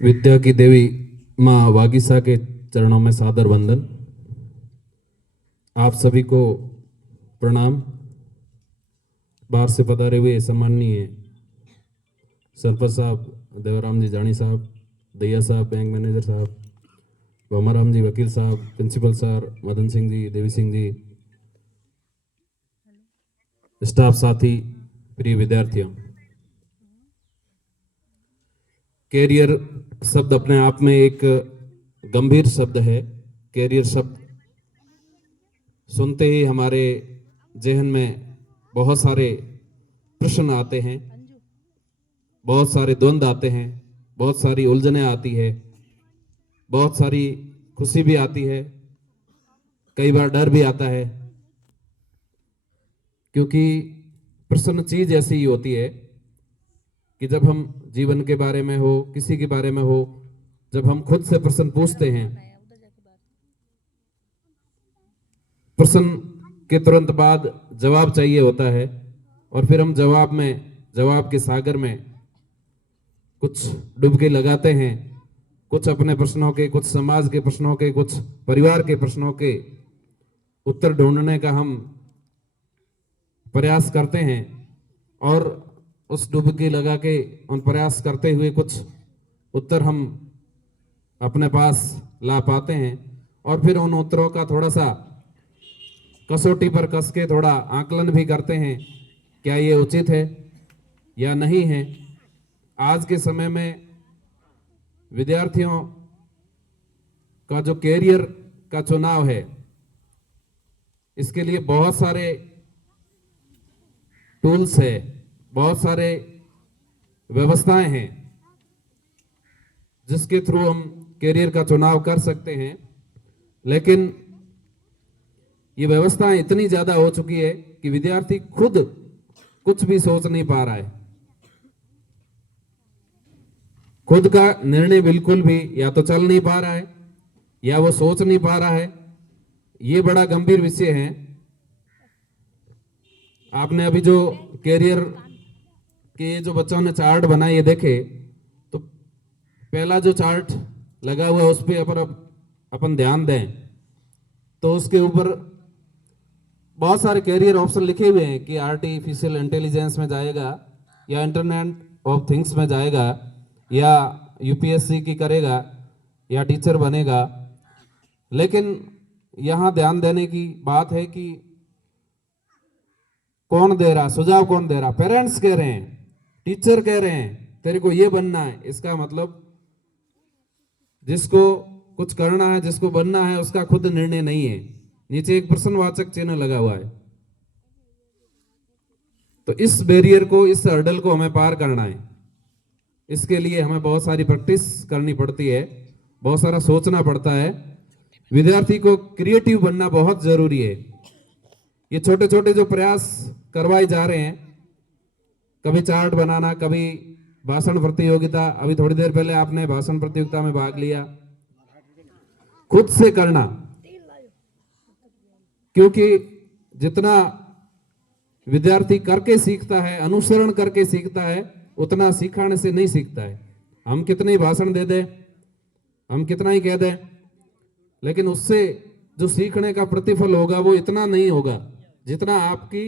विद्या की देवी माँ वागीसा के चरणों में सादर वंदन। आप सभी को प्रणाम। बाहर से पधारे हुए सम्माननीय सरपंच साहब, देवराम जी जानी साहब, दैया साहब बैंक मैनेजर साहब, भमाराम जी वकील साहब, principal sir Madan Singh ji, Devi Singh ji, staff साथी, प्रिय विद्यार्थियों। कैरियर शब्द अपने आप में एक गंभीर शब्द है। कैरियर शब्द सुनते ही हमारे जहन में बहुत सारे प्रश्न आते हैं, बहुत सारे द्वंद्व आते हैं, बहुत सारी उलझनें आती है, बहुत सारी खुशी भी आती है, कई बार डर भी आता है, क्योंकि प्रश्न चीज ऐसी ही होती है कि जब हम जीवन के बारे में हो, किसी के बारे में हो, जब हम खुद से प्रश्न पूछते हैं, प्रश्न के तुरंत बाद जवाब चाहिए होता है, और फिर हम जवाब के सागर में कुछ डुबकी लगाते हैं। कुछ अपने प्रश्नों के, कुछ समाज के प्रश्नों के, कुछ परिवार के प्रश्नों के उत्तर ढूंढने का हम प्रयास करते हैं, और उस डुबकी लगा के उन प्रयास करते हुए कुछ उत्तर हम अपने पास ला पाते हैं, और फिर उन उत्तरों का थोड़ा सा कसौटी पर कस के थोड़ा आकलन भी करते हैं, क्या ये उचित है या नहीं है। आज के समय में विद्यार्थियों का जो कैरियर का चुनाव है, इसके लिए बहुत सारे टूल्स है, बहुत सारे व्यवस्थाएं हैं जिसके थ्रू हम कैरियर का चुनाव कर सकते हैं। लेकिन ये व्यवस्थाएं इतनी ज्यादा हो चुकी है कि विद्यार्थी खुद कुछ भी सोच नहीं पा रहा है, खुद का निर्णय बिल्कुल भी या तो चल नहीं पा रहा है या वो सोच नहीं पा रहा है। ये बड़ा गंभीर विषय है। आपने अभी जो कैरियर के जो बच्चों ने चार्ट बनाए ये देखे, तो पहला जो चार्ट लगा हुआ है उस पर अपन ध्यान दें तो उसके ऊपर बहुत सारे कैरियर ऑप्शन लिखे हुए हैं कि आर्टिफिशियल इंटेलिजेंस में जाएगा, या इंटरनेट ऑफ थिंग्स में जाएगा, या यूपीएससी की करेगा, या टीचर बनेगा। लेकिन यहां ध्यान देने की बात है कि कौन दे रहा सुझाव, कौन दे रहा? पेरेंट्स कह रहे हैं, टीचर कह रहे हैं तेरे को ये बनना है। इसका मतलब जिसको कुछ करना है, जिसको बनना है, उसका खुद निर्णय नहीं है। नीचे एक प्रश्नवाचक चिन्ह लगा हुआ है। तो इस बैरियर को, इस हर्डल को हमें पार करना है। इसके लिए हमें बहुत सारी प्रैक्टिस करनी पड़ती है, बहुत सारा सोचना पड़ता है। विद्यार्थी को क्रिएटिव बनना बहुत जरूरी है। ये छोटे छोटे जो प्रयास करवाए जा रहे हैं, कभी चार्ट बनाना, कभी भाषण प्रतियोगिता, अभी थोड़ी देर पहले आपने भाषण प्रतियोगिता में भाग लिया, खुद से करना। क्योंकि जितना विद्यार्थी करके सीखता है, अनुसरण करके सीखता है, उतना सिखाने से नहीं सीखता है। हम कितने ही भाषण दे दें, हम कितना ही कह दें, लेकिन उससे जो सीखने का प्रतिफल होगा वो इतना नहीं होगा जितना आपकी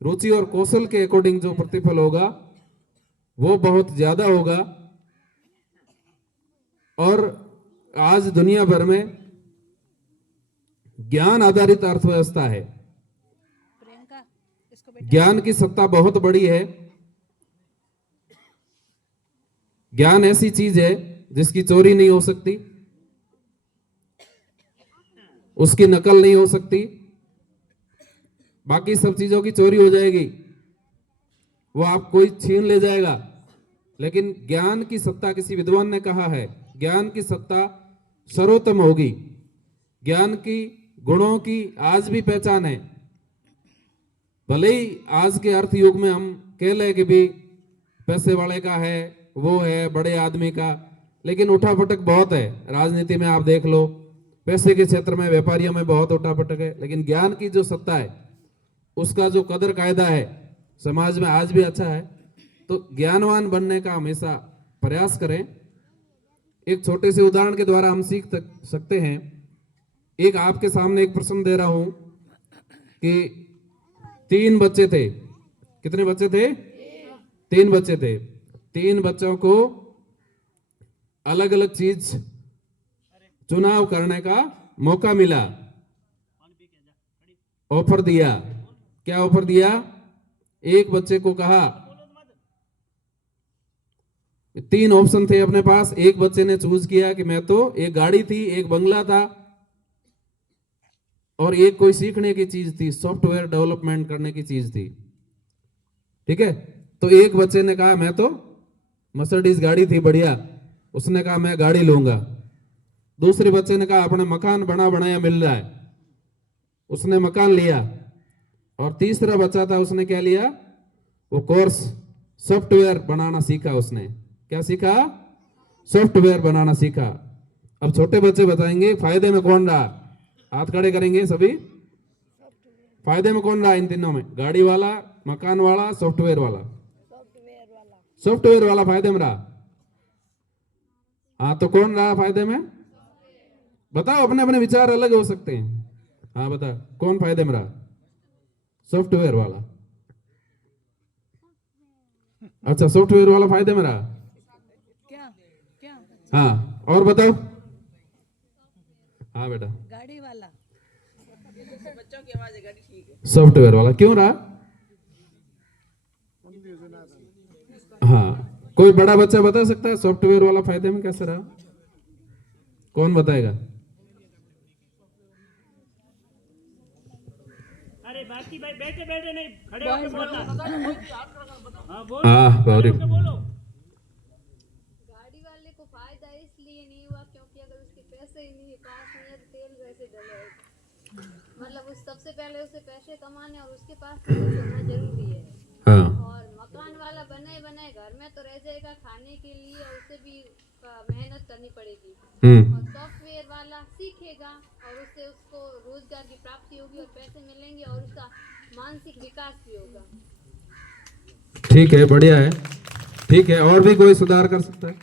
रुचि और कौशल के अकॉर्डिंग जो प्रतिफल होगा वो बहुत ज्यादा होगा। और आज दुनिया भर में ज्ञान आधारित अर्थव्यवस्था है। ज्ञान की सत्ता बहुत बड़ी है। ज्ञान ऐसी चीज है जिसकी चोरी नहीं हो सकती, उसकी नकल नहीं हो सकती। बाकी सब चीजों की चोरी हो जाएगी, वो आप कोई छीन ले जाएगा। लेकिन ज्ञान की सत्ता, किसी विद्वान ने कहा है, ज्ञान की सत्ता सर्वोत्तम होगी। ज्ञान की गुणों की आज भी पहचान है। भले ही आज के अर्थ युग में हम कह लें कि भी पैसे वाले का है, वो है बड़े आदमी का, लेकिन उठापटक बहुत है। राजनीति में आप देख लो, पैसे के क्षेत्र में, व्यापारियों में बहुत उठापटक है। लेकिन ज्ञान की जो सत्ता है, उसका जो कदर कायदा है समाज में आज भी अच्छा है। तो ज्ञानवान बनने का हमेशा प्रयास करें। एक छोटे से उदाहरण के द्वारा हम सीख सकते हैं। एक आपके सामने एक प्रश्न दे रहा हूं कि 3 बच्चे थे। कितने बच्चे थे? 3 बच्चे थे। 3 बच्चों को अलग अलग चीज चुनाव करने का मौका मिला, ऑफर दिया। क्या ऑफर दिया? एक बच्चे को कहा, 3 ऑप्शन थे अपने पास। एक बच्चे ने चूज किया कि मैं तो, एक गाड़ी थी, एक बंगला था और एक कोई सीखने की चीज थी, सॉफ्टवेयर डेवलपमेंट करने की चीज थी। ठीक है, तो एक बच्चे ने कहा मैं तो, मर्सिडीज गाड़ी थी बढ़िया, उसने कहा मैं गाड़ी लूंगा। दूसरे बच्चे ने कहा अपने मकान बना बनाया मिल रहा है, उसने मकान लिया। और तीसरा बच्चा था, उसने क्या लिया? वो कोर्स सॉफ्टवेयर बनाना सीखा। उसने क्या सीखा? सॉफ्टवेयर बनाना सीखा। अब छोटे बच्चे बताएंगे फायदे में कौन रहा। हाथ खड़े करेंगे सभी। फायदे में कौन रहा इन तीनों में? गाड़ी वाला, मकान वाला, सॉफ्टवेयर वाला? सॉफ्टवेयर वाला फायदे में रहा। हाँ, तो कौन रहा फायदे में? बताओ, अपने अपने विचार अलग हो सकते हैं। हाँ बता, कौन फायदे में रहा? सॉफ्टवेयर वाला। अच्छा, सॉफ्टवेयर वाला फायदे में रहा। हाँ, और बताओ। हाँ बेटा, गाड़ी वाला। बच्चों की आवाज है, गाड़ी ठीक है। सॉफ्टवेयर वाला क्यों रहा? हाँ, कोई बड़ा बच्चा बता सकता है सॉफ्टवेयर वाला फायदे में कैसे रहा? कौन बताएगा? अरे बाकी भाई बैठे बैठे नहीं, खड़े होकर बोलना। हाँ गौरी। बोलो। गाड़ी वाले को फायदा इसलिए नहीं हुआ क्योंकि अगर उसके पैसे ही नहीं पास नहीं है तो तेल कैसे डलेगा। मतलब उस सबसे पहले उसे पैसे कमाने और उसके पास तो कुछ होना जरूरी है। हाँ, और मकान वाला बने बनाए घर में तो रह जाएगा खाने के लिए, और उसे भी मेहनत करनी पड़ेगी। और सॉफ्टवेयर वाला सीखेगा और उससे उसको रोजगार की प्राप्ति होगी और पैसे मिलेंगे और उसका मानसिक विकास भी होगा। ठीक है, बढ़िया है। ठीक है, और भी कोई सुधार कर सकता है?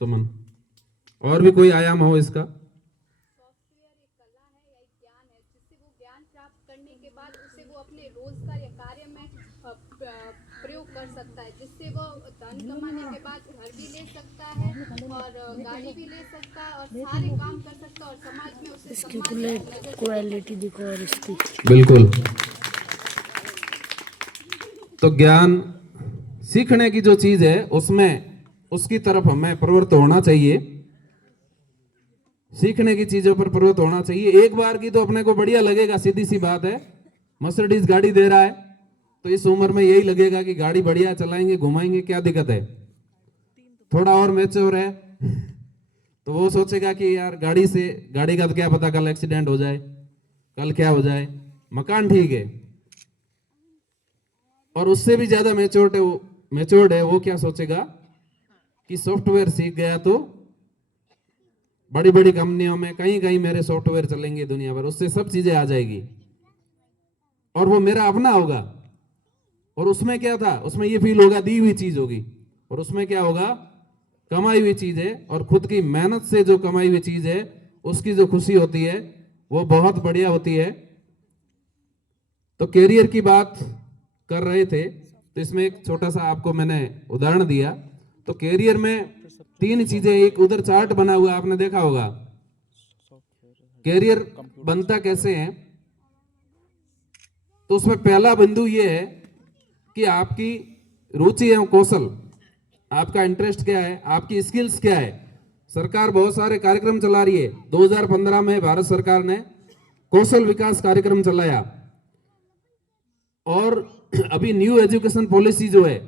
सुमन, और भी कोई आयाम हो इसका? सॉफ्टवेयर एक कला है या एक ज्ञान है जिससे वो ज्ञान प्राप्त करने के बाद उसे वो अपने रोजगार या कार्य में प्रयोग कर सकता है, जिससे वो धन कमाने के बाद घर भी ले सकता है और गाड़ी भी ले सकता है और सारे काम कर सकता है और समाज में उसे सम्मान क्वालिटी दिखो और इसकी। बिल्कुल। तो ज्ञान सीखने की जो चीज है उसमें, उसकी तरफ हमें प्रवृत्त होना चाहिए। सीखने की चीजों पर प्रवृत्त होना चाहिए। एक बार की तो अपने को बढ़िया लगेगा, सीधी सी बात है। मर्सिडीज गाड़ी दे रहा है तो इस उम्र में यही लगेगा कि गाड़ी बढ़िया चलाएंगे, घुमाएंगे, क्या दिक्कत है। थोड़ा और मैच्योर है तो वो सोचेगा कि यार गाड़ी से, गाड़ी का तो क्या पता कल एक्सीडेंट हो जाए, कल क्या हो जाए। मकान ठीक है। और उससे भी ज्यादा मैच्योर्ड है वो क्या सोचेगा कि सॉफ्टवेयर सीख गया तो बड़ी बड़ी कंपनियों में कहीं कहीं मेरे सॉफ्टवेयर चलेंगे दुनिया भर, उससे सब चीजें आ जाएगी और वो मेरा अपना होगा। और उसमें क्या था? उसमें ये फील होगा दी हुई चीज होगी। और उसमें क्या होगा? कमाई हुई चीज है और खुद की मेहनत से जो कमाई हुई चीज है उसकी जो खुशी होती है वो बहुत बढ़िया होती है। तो कैरियर की बात कर रहे थे तो इसमें एक छोटा सा आपको मैंने उदाहरण दिया। तो कैरियर में 3 चीजें, एक उधर चार्ट बना हुआ आपने देखा होगा। कैरियर बनता कैसे है? तो उसमें पहला बिंदु ये है कि आपकी रुचि एवं कौशल, आपका इंटरेस्ट क्या है, आपकी स्किल्स क्या है। सरकार बहुत सारे कार्यक्रम चला रही है। 2015 में भारत सरकार ने कौशल विकास कार्यक्रम चलाया और अभी न्यू एजुकेशन पॉलिसी जो है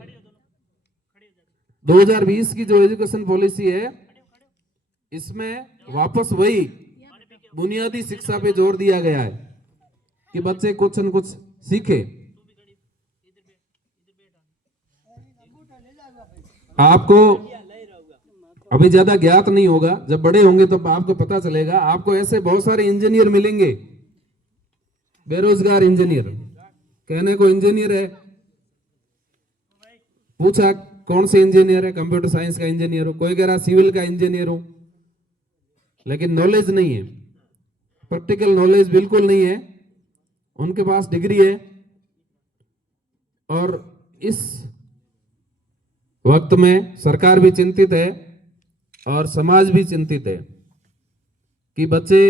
2020 की जो एजुकेशन पॉलिसी है इसमें वापस वही बुनियादी शिक्षा पे जोर दिया गया है कि बच्चे कुछ न कुछ सीखे। आपको अभी ज्यादा ज्ञात नहीं होगा, जब बड़े होंगे तब आपको पता चलेगा। आपको ऐसे बहुत सारे इंजीनियर मिलेंगे, बेरोजगार इंजीनियर। कहने को इंजीनियर है, पूछा कौन से इंजीनियर है? कंप्यूटर साइंस का इंजीनियर हो। कोई कह रहा सिविल का इंजीनियर हो, लेकिन नॉलेज नहीं है, प्रैक्टिकल नॉलेज बिल्कुल नहीं है। उनके पास डिग्री है और इस वक्त में सरकार भी चिंतित है और समाज भी चिंतित है कि बच्चे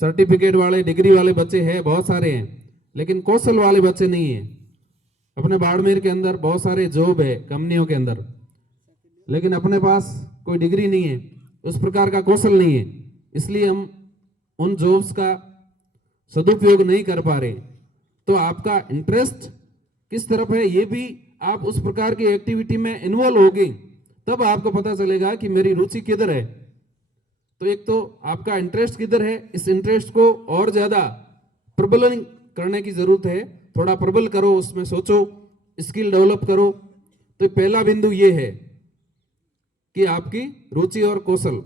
सर्टिफिकेट वाले, डिग्री वाले बच्चे हैं, बहुत सारे हैं, लेकिन कौशल वाले बच्चे नहीं हैं। अपने बाड़मेर के अंदर बहुत सारे जॉब है कंपनियों के अंदर, लेकिन अपने पास कोई डिग्री नहीं है, उस प्रकार का कौशल नहीं है, इसलिए हम उन जॉब्स का सदुपयोग नहीं कर पा रहे। तो आपका इंटरेस्ट किस तरफ है, ये भी आप उस प्रकार की एक्टिविटी में इन्वॉल्व होगे तब आपको पता चलेगा कि मेरी रुचि किधर है। तो एक तो आपका इंटरेस्ट किधर है, इस इंटरेस्ट को और ज्यादा प्रबल करने की जरूरत है। थोड़ा प्रबल करो, उसमें सोचो, स्किल डेवलप करो। तो पहला बिंदु ये है कि आपकी रुचि और कौशल।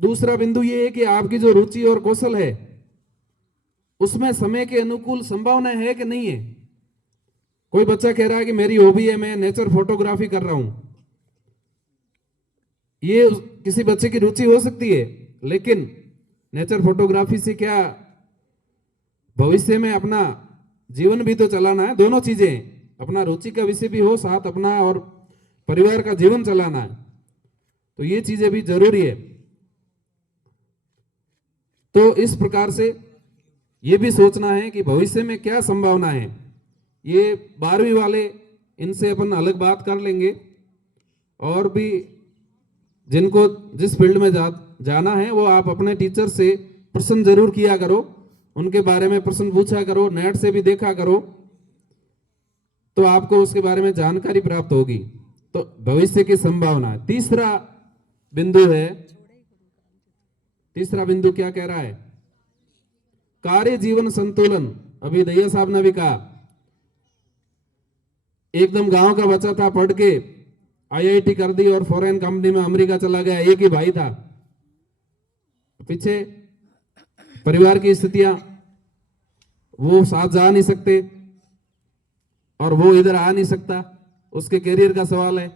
दूसरा बिंदु ये है कि आपकी जो रुचि और कौशल है उसमें समय के अनुकूल संभावना है कि नहीं है। कोई बच्चा कह रहा है कि मेरी हॉबी है, मैं नेचर फोटोग्राफी कर रहा हूं, ये किसी बच्चे की रुचि हो सकती है, लेकिन नेचर फोटोग्राफी से क्या भविष्य में अपना जीवन भी तो चलाना है। दोनों चीजें, अपना रुचि का विषय भी हो, साथ अपना और परिवार का जीवन चलाना है, तो ये चीजें भी जरूरी है। तो इस प्रकार से ये भी सोचना है कि भविष्य में क्या संभावना है। ये 12वीं वाले, इनसे अपन अलग बात कर लेंगे, और भी जिनको जिस फील्ड में जाना है वो आप अपने टीचर से प्रश्न जरूर किया करो, उनके बारे में प्रश्न पूछा करो, नेट से भी देखा करो, तो आपको उसके बारे में जानकारी प्राप्त होगी। तो भविष्य की संभावना है। तीसरा बिंदु क्या कह रहा है, कार्य जीवन संतुलन। अभी दैया साहब ने भी कहा, एकदम गांव का बच्चा था, पढ़ के आईआईटी कर दी और फॉरेन कंपनी में अमेरिका चला गया, एक ही भाई था। पीछे परिवार की स्थितियां, वो साथ जा नहीं सकते और वो इधर आ नहीं सकता, उसके करियर का सवाल है,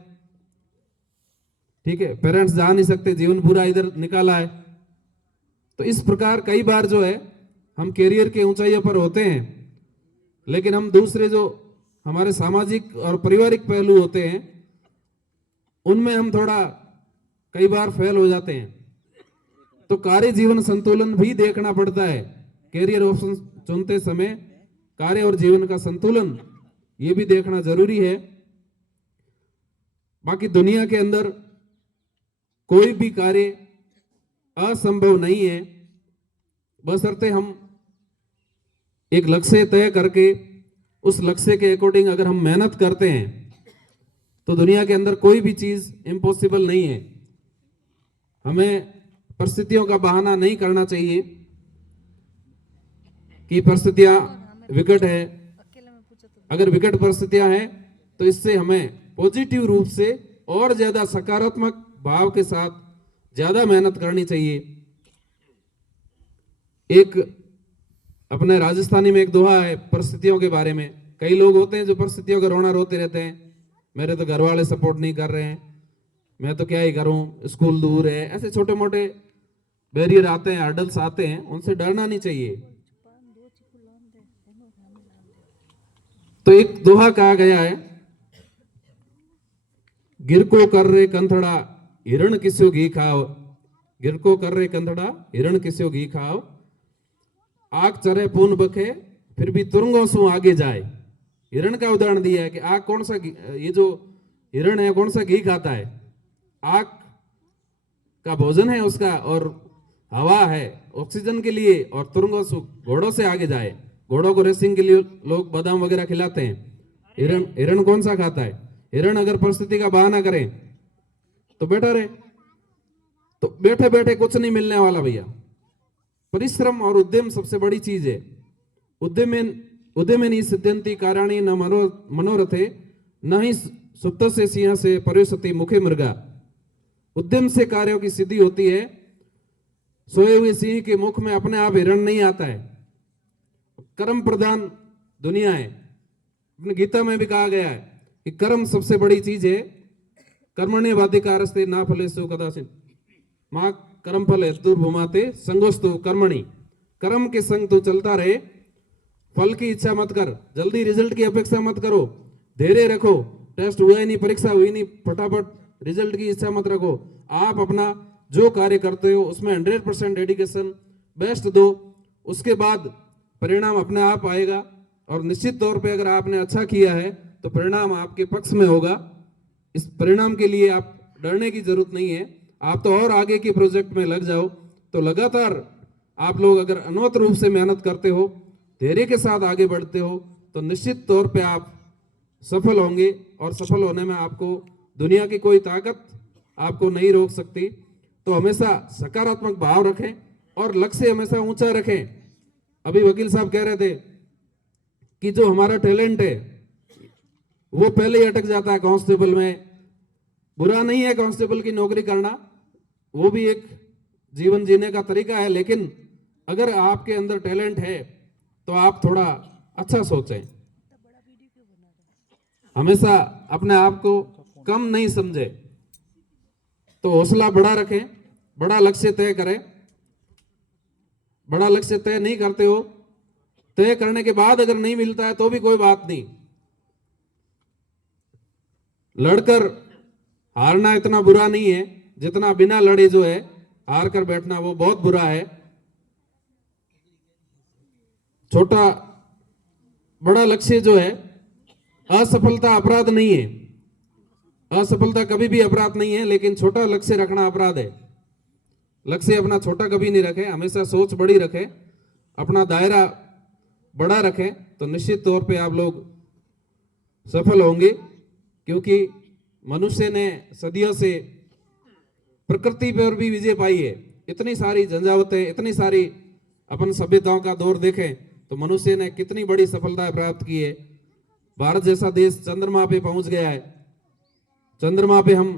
ठीक है, पेरेंट्स जा नहीं सकते, जीवन पूरा इधर निकाला है। तो इस प्रकार कई बार जो है हम करियर के ऊंचाइयों पर होते हैं, लेकिन हम दूसरे जो हमारे सामाजिक और पारिवारिक पहलू होते हैं उनमें हम थोड़ा कई बार फेल हो जाते हैं। तो कार्य जीवन संतुलन भी देखना पड़ता है। कैरियर ऑप्शन चुनते समय कार्य और जीवन का संतुलन ये भी देखना जरूरी है। बाकी दुनिया के अंदर कोई भी कार्य असंभव नहीं है, बशर्ते हम एक लक्ष्य तय करके उस लक्ष्य के अकॉर्डिंग अगर हम मेहनत करते हैं तो दुनिया के अंदर कोई भी चीज इम्पॉसिबल नहीं है। हमें परिस्थितियों का बहाना नहीं करना चाहिए कि परिस्थितियां विकट है। अगर विकट परिस्थितियां हैं तो इससे हमें पॉजिटिव रूप से और ज्यादा सकारात्मक भाव के साथ ज्यादा मेहनत करनी चाहिए। एक अपने राजस्थानी में एक दोहा है परिस्थितियों के बारे में। कई लोग होते हैं जो परिस्थितियों का रोना रोते रहते हैं, मेरे तो घर वाले सपोर्ट नहीं कर रहे हैं, मैं तो क्या ही करूं, स्कूल दूर है, ऐसे छोटे मोटे बैरियर आते हैं, हर्डल्स आते हैं, उनसे डरना नहीं चाहिए। तो एक दोहा कहा गया है, गिर को कर रे कंथड़ा हिरण किस्यो घी खाओ, गिर को कर रे कंथड़ा हिरण किस्यो घी खाओ, आग चरे पून बखे फिर भी तुरंगों सु आगे जाए। हिरण का उदाहरण दिया है कि आग कौन सा, ये जो हिरण है कौन सा घी खाता है, आग का भोजन है उसका, और हवा है ऑक्सीजन के लिए, और तुरंगों सु घोड़ों से आगे जाए। घोड़ों को रेसिंग के लिए लोग बादाम वगैरह खिलाते हैं। हिरण कौन सा खाता है? हिरण अगर परिस्थिति का बहाना करें तो बैठा रहे, तो बैठे बैठे कुछ नहीं मिलने वाला भैया। परिश्रम और उद्यम सबसे बड़ी चीज है। उद्यमेन सिद्ध्यंति कार्याणि न मनोरथे न ही सुप्त से सिंह से परिसति मुखे मृगा। उद्यम से कार्यों की सिद्धि होती है, सोए हुए सिंह के मुख में अपने आप हिरण नहीं आता है। कर्म प्रधान दुनिया है। अपने गीता में भी कहा गया है कि कर्म सबसे बड़ी चीज है। कर्मण्येवाधिकारस्ते न फलेषु कदाचित्। माँ कर्म फल हेतु भूमाते संगोस्तु कर्मणि, कर्म के संग तू चलता रहे, फल की इच्छा मत कर, जल्दी रिजल्ट की अपेक्षा मत करो, धैर्य रखो, टेस्ट हुआ ही नहीं, परीक्षा हुई नहीं, फटाफट रिजल्ट की इच्छा मत रखो। आप अपना जो कार्य करते हो उसमें 100% डेडिकेशन बेस्ट दो, उसके बाद परिणाम अपने आप आएगा। और निश्चित तौर पे अगर आपने अच्छा किया है तो परिणाम आपके पक्ष में होगा। इस परिणाम के लिए आप डरने की जरूरत नहीं है। आप तो और आगे के प्रोजेक्ट में लग जाओ। तो लगातार आप लोग अगर अनवरत रूप से मेहनत करते हो, धैर्य के साथ आगे बढ़ते हो, तो निश्चित तौर पे आप सफल होंगे। और सफल होने में आपको दुनिया की कोई ताकत आपको नहीं रोक सकती। तो हमेशा सकारात्मक भाव रखें और लक्ष्य हमेशा ऊंचा रखें। अभी वकील साहब कह रहे थे कि जो हमारा टैलेंट है वो पहले ही अटक जाता है कांस्टेबल में। बुरा नहीं है कांस्टेबल की नौकरी करना, वो भी एक जीवन जीने का तरीका है, लेकिन अगर आपके अंदर टैलेंट है तो आप थोड़ा अच्छा सोचें, हमेशा अपने आप को कम नहीं समझे, तो हौसला बड़ा रखें, बड़ा लक्ष्य तय करें। बड़ा लक्ष्य तय नहीं करते हो, तय करने के बाद अगर नहीं मिलता है तो भी कोई बात नहीं, लड़कर हारना इतना बुरा नहीं है जितना बिना लड़े जो है हार कर बैठना वो बहुत बुरा है। छोटा बड़ा लक्ष्य जो है, असफलता अपराध नहीं है, असफलता कभी भी अपराध नहीं है, लेकिन छोटा लक्ष्य रखना अपराध है। लक्ष्य अपना छोटा कभी नहीं रखें, हमेशा सोच बड़ी रखें, अपना दायरा बड़ा रखें, तो निश्चित तौर पे आप लोग सफल होंगे। क्योंकि मनुष्य ने सदियों से प्रकृति पर भी विजय पाई है। इतनी सारी झंझावतें, इतनी सारी अपन सभ्यताओं का दौर देखें तो मनुष्य ने कितनी बड़ी सफलता प्राप्त की है। भारत जैसा देश चंद्रमा पे पहुंच गया है, चंद्रमा पे हम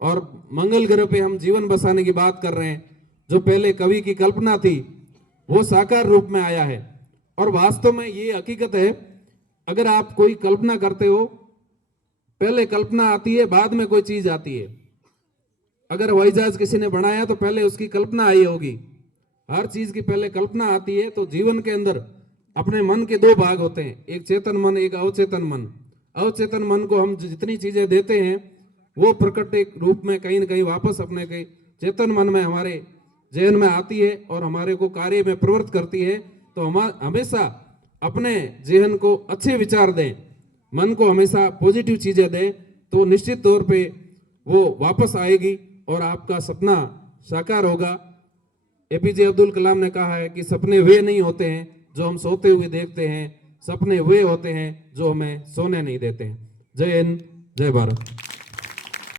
और मंगल ग्रह पे हम जीवन बसाने की बात कर रहे हैं। जो पहले कवि की कल्पना थी वो साकार रूप में आया है। और वास्तव में ये हकीकत है, अगर आप कोई कल्पना करते हो, पहले कल्पना आती है, बाद में कोई चीज आती है। अगर हवाई जहाज किसी ने बनाया तो पहले उसकी कल्पना आई होगी। हर चीज की पहले कल्पना आती है। तो जीवन के अंदर अपने मन के दो भाग होते हैं, एक चेतन मन, एक अवचेतन मन। अवचेतन मन को हम जितनी चीजें देते हैं वो प्रकृति रूप में कहीं न कहीं वापस अपने के चेतन मन में, हमारे जहन में आती है और हमारे को कार्य में प्रवृत्त करती है। तो हम हमेशा अपने जहन को अच्छे विचार दें, मन को हमेशा पॉजिटिव चीजें दें, तो निश्चित तौर पे वो वापस आएगी और आपका सपना साकार होगा। एपीजे अब्दुल कलाम ने कहा है कि सपने वे नहीं होते हैं जो हम सोते हुए देखते हैं, सपने वे होते हैं जो हमें सोने नहीं देते हैं। जय हिंद, जय भारत।